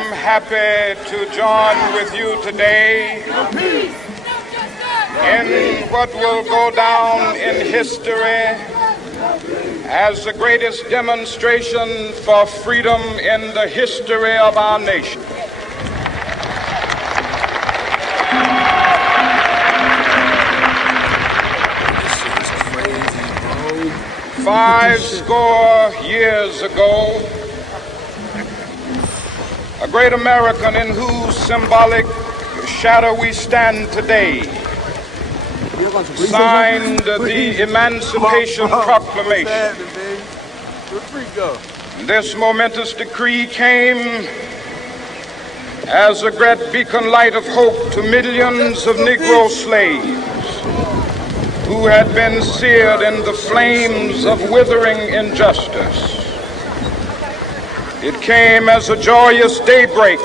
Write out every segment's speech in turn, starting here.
am happy to join with you today in what will go down in history as the greatest demonstration for freedom in the history of our nation. Five score years ago, a great American in whose symbolic shadow we stand today signed the Emancipation Proclamation. This momentous decree came as a great beacon light of hope to millions of Negro slaves who had been seared in the flames of withering injustice. It came as a joyous daybreak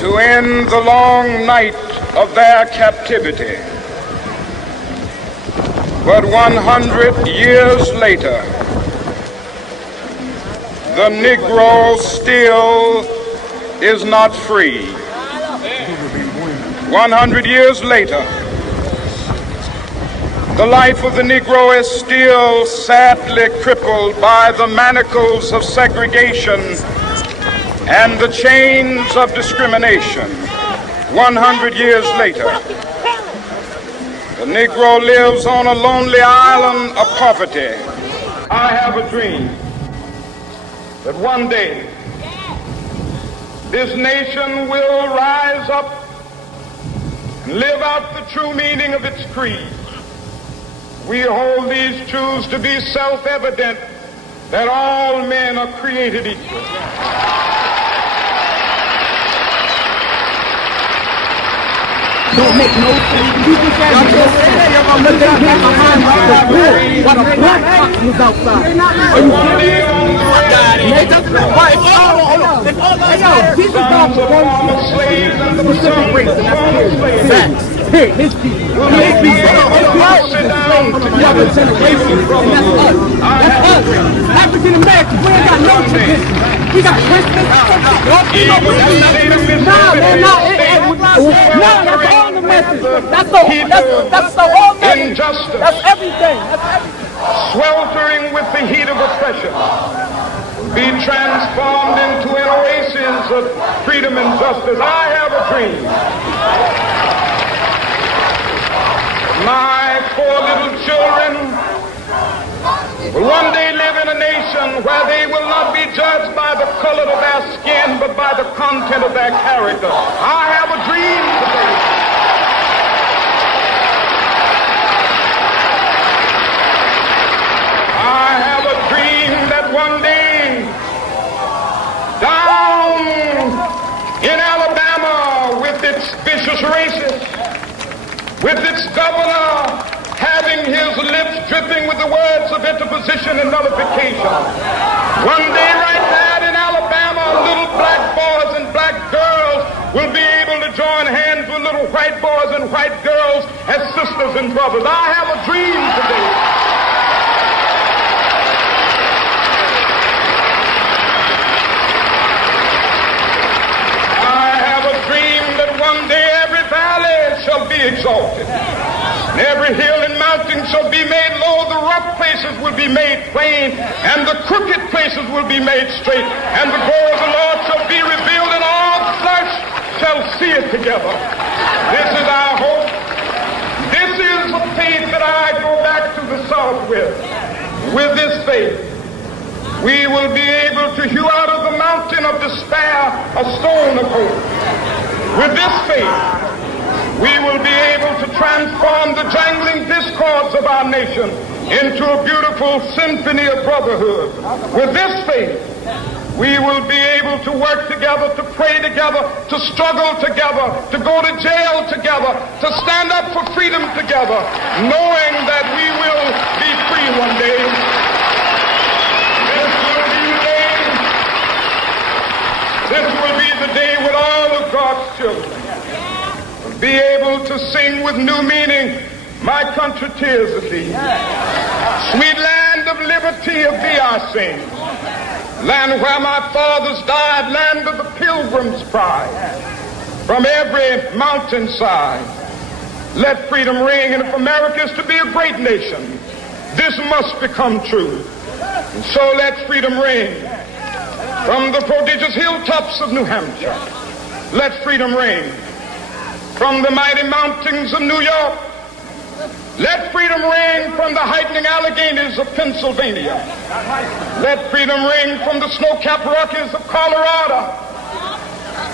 to end the long night of their captivity. But 100 years later, the Negro still is not free. 100 years later, the life of the Negro is still sadly crippled by the manacles of segregation and the chains of discrimination. 100 years later, the Negro lives on a lonely island of poverty. I have a dream that one day this nation will rise up and live out the true meaning of its creed. We hold these truths to be self-evident, that all men are created equal. Don't make no sense. You just got to look at my mind right before while the black box was outside. Are you serious? Jesus died for one specific race, and that's period. Facts. Period. His people. His people. Younger generation, and that's us. That's us. African Americans, we ain't got no tradition. We got Christmas. Nah, man, that's all the message. That's the whole message. Injustice. That's everything. That's everything. Sweltering with the heat of oppression, be transformed into an oasis of freedom and justice. I have a dream. My 4 little children will one day live in a nation where they will not be judged by the color of their skin, but by the content of their character. I have a dream today. I have a dream that one day, down in Alabama, with its vicious racists, with its governor having his lips dripping with the words of interposition and nullification. One day right there in Alabama, little black boys and black girls will be able to join hands with little white boys and white girls as sisters and brothers. I have a dream today. One day every valley shall be exalted, and every hill and mountain shall be made low. The rough places will be made plain, and the crooked places will be made straight. And the glory of the Lord shall be revealed, and all flesh shall see it together. This is our hope. This is the faith that I go back to the South with. With this faith, we will be able to hew out of the mountain of despair a stone of hope. With this faith, we will be able to transform the jangling discords of our nation into a beautiful symphony of brotherhood. With this faith, we will be able to work together, to pray together, to struggle together, to go to jail together, to stand up for freedom together, knowing that we will be free one day. This will be the day when all of God's children will be able to sing with new meaning, my country, tears of thee. Sweet land of liberty, of thee I sing. land where my fathers died, land of the pilgrim's pride. From every mountainside, let freedom ring. And if America is to be a great nation, this must become true. And so let freedom ring. From the prodigious hilltops of New Hampshire, let freedom ring. From the mighty mountains of New York, let freedom ring. From the heightening Alleghenies of Pennsylvania, let freedom ring. From the snow-capped Rockies of Colorado,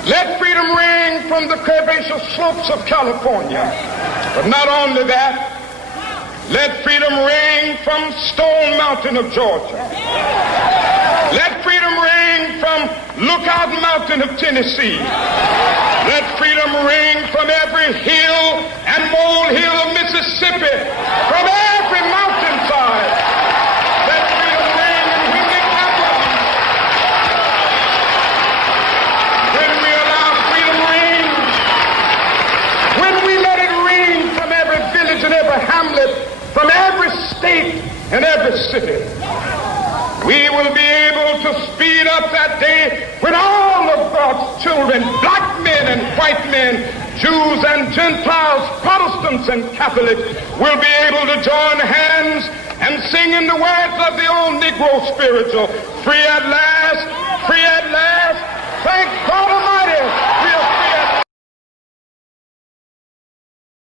let freedom ring. From the curvaceous slopes of California. But not only that, let freedom ring from Stone Mountain of Georgia. Let freedom ring from Lookout Mountain of Tennessee. Let freedom ring from every hill and molehill of Mississippi, from every mountainside. Let freedom ring. And when it happens, when we allow freedom ring, when we let it ring from every village and every hamlet, from every state and every city, we will be able to speed up that day when all of God's children, black men and white men, Jews and Gentiles, Protestants and Catholics, will be able to join hands and sing in the words of the old Negro spiritual, free at last, thank God Almighty.